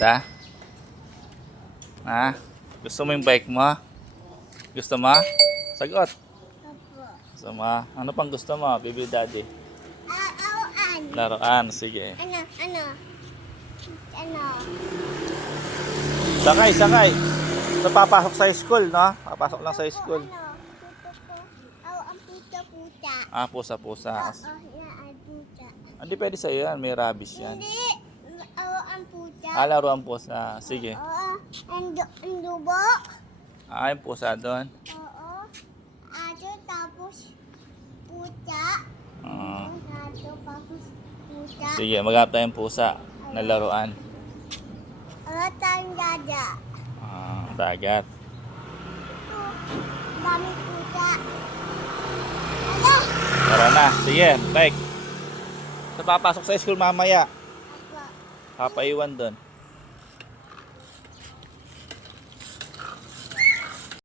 Da? Ha? Gusto mo yung bike mo? Gusto mo? Sagot. Opo. Gusto mo? Ano pang gusto mo, baby daddy? Laruan. Laruan, sige. Ano? Sakay, sakay. So, papasok sa school, no? Papasok lang sa school. Ang puta-puta. Ah, pusa-pusa. Ang puta. Hindi pwede sa'yo yan, may rabies yan. Hindi. Ang puta. Ah, laruan pusa. Sige. Ang dubo. Ah, yung pusa doon. Oo. Ato tapos puta. Ah, Ato tapos puta. sige, maghanap tayong pusa na laruan. Tayong dada. Ah, dagat. Ito. Dami puta. Ano? Tara na. Sige, bike. So, papasok sa school mamaya. Apa. Papaiwan doon.